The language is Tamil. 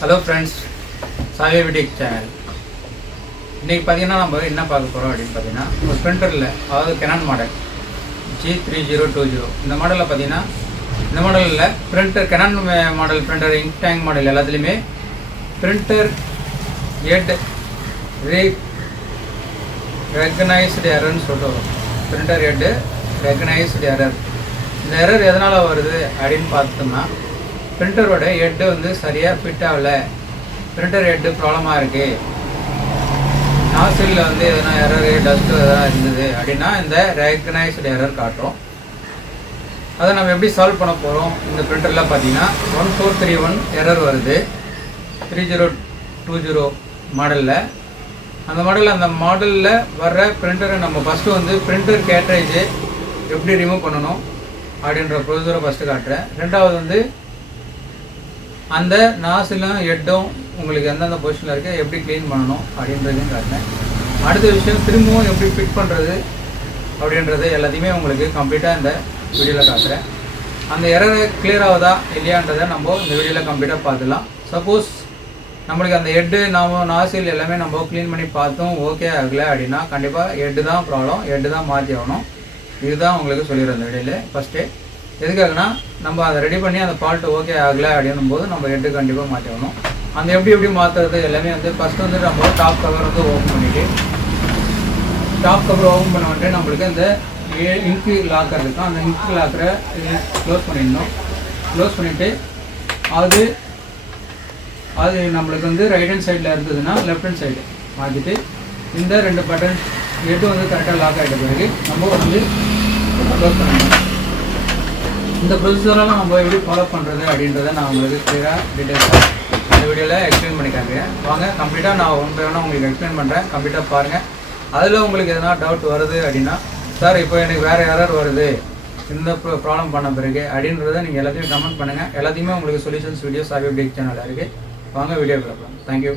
Hello friends, SAIBABY channel. இன்னைக்கு பாத்தீங்கன்னா நம்ம என்ன பார்க்க போறோம் அப்படினு பாத்தீங்கன்னா ஒரு பிரிண்டர்ல அதாவது Canon மாடல் G3020 இந்த மாடல்ல பாத்தீங்கன்னா இந்த மாடல்ல printer Canon model printer ink tank model எல்லாத்துலயுமே பிரிண்டர் ஹெட் recognized error னு சொல்றோம். Printer head recognized error. இந்த எரர் எதனால வருது அப்படினு பார்த்தோம்னா பிரிண்டரோட ஹெட் வந்து சரியா ஃபிட் ஆகல. பிரிண்டர் ஹெட் ப்ராப்ளமா இருக்கு. நாசில்ல வந்து எதனா எரர் டஸ்ட் எதனா இருந்தது அப்படின்னா இந்த ரெகக்னைஸ்டு எரர் காட்டும். அதை நம்ம எப்படி சால்வ் பண்ண போறோம்? இந்த பிரிண்டர்ல பார்த்தீங்கன்னா 1431 எரர் வருது 3020 மாடல்ல. அந்த மாடல்ல வர்ற பிரிண்டரை நம்ம ஃபர்ஸ்ட் வந்து பிரிண்டர் கேட்ரேஜ் எப்படி ரிமூவ் பண்ணணும் அப்படின்ற ப்ரொசீஜரை ஃபர்ஸ்ட் காட்டுறேன். ரெண்டாவது வந்து அந்த நாசிலும் ஹெட்டும் உங்களுக்கு எந்தெந்த பொசிஷனில் இருக்குது எப்படி க்ளீன் பண்ணணும் அப்படின்றதையும் காட்டினேன். அடுத்த விஷயம் திரும்பவும் எப்படி ஃபிட் பண்ணுறது அப்படின்றது எல்லாத்தையுமே உங்களுக்கு கம்ப்ளீட்டாக இந்த வீடியோவில் காட்டுறேன். அந்த எரரை கிளியர் ஆகுதா இல்லையான்றதை நம்ம இந்த வீடியோவில் கம்ப்ளீட்டாக பார்த்துக்கலாம். சப்போஸ் நம்மளுக்கு அந்த ஹெட்டு நம்ம நாசில் எல்லாமே நம்ம க்ளீன் பண்ணி பார்த்தோம் ஓகே ஆகலை அப்படின்னா கண்டிப்பாக ஹெட்டு தான் ப்ராப்ளம், ஹெட்டு தான் மாற்றி ஆகணும். இதுதான் உங்களுக்கு சொல்லிடுறேன் இந்த வீடியோவில் ஃபஸ்ட்டு. எதுக்காகனா நம்ம அதை ரெடி பண்ணி அந்த ஃபால்ட்டு ஓகே ஆகலை அப்படின்னும் போது நம்ம ஹெட்டு கண்டிப்பாக மாற்றி ஆகணும். அந்த எப்படி மாற்றுறது எல்லாமே வந்து ஃபஸ்ட்டு வந்து நம்ம டாப் கவர் வந்து ஓப்பன் பண்ணிவிட்டு டாப் கவர் ஓப்பன் பண்ண வந்துட்டு நம்மளுக்கு இந்த இங்கு லாக்கர் இருக்கும். அந்த இங்கு லாக்கரை க்ளோஸ் பண்ணிடணும். க்ளோஸ் பண்ணிவிட்டு அது நம்மளுக்கு வந்து ரைட் ஹேண்ட் சைடில் இருந்ததுன்னா லெஃப்ட் ஹேண்ட் சைடு மாற்றிட்டு இந்த 2 பட்டன் ஹெட்டு வந்து கரெக்டாக லாக் ஆகிட்ட பிறகு நம்ம வந்து க்ளோஸ் பண்ணிடணும். இந்த ப்ரொசீஜரெல்லாம் நம்ம எப்படி ஃபாலோ பண்ணுறது அப்படின்றத நான் உங்களுக்கு கிளியராக டீட்டெயில்ஸாக இந்த வீடியோவில் எக்ஸ்பிளைன் பண்ணி காட்டுறேன். வாங்க கம்ப்ளீட்டாக நான் ஒன் பை ஒன்னாக உங்களுக்கு எக்ஸ்பிளைன் பண்ணுறேன். கம்ப்ளீட்டாக பாருங்கள். அதில் உங்களுக்கு எதனா டவுட் வருது அப்படின்னா சார் இப்போ எனக்கு வேறு எரர் வருது இந்த ப்ராப்ளம் பண்ண பிறகு அப்படின்றத நீங்கள் எல்லாத்தையும் கமெண்ட் பண்ணுங்கள். எல்லாத்தையுமே உங்களுக்கு சொல்யூஷன்ஸ் வீடியோஸ் SAIBABY சேனலில் இருக்குது. வாங்க வீடியோ பார்க்கலாம். தேங்க்யூ.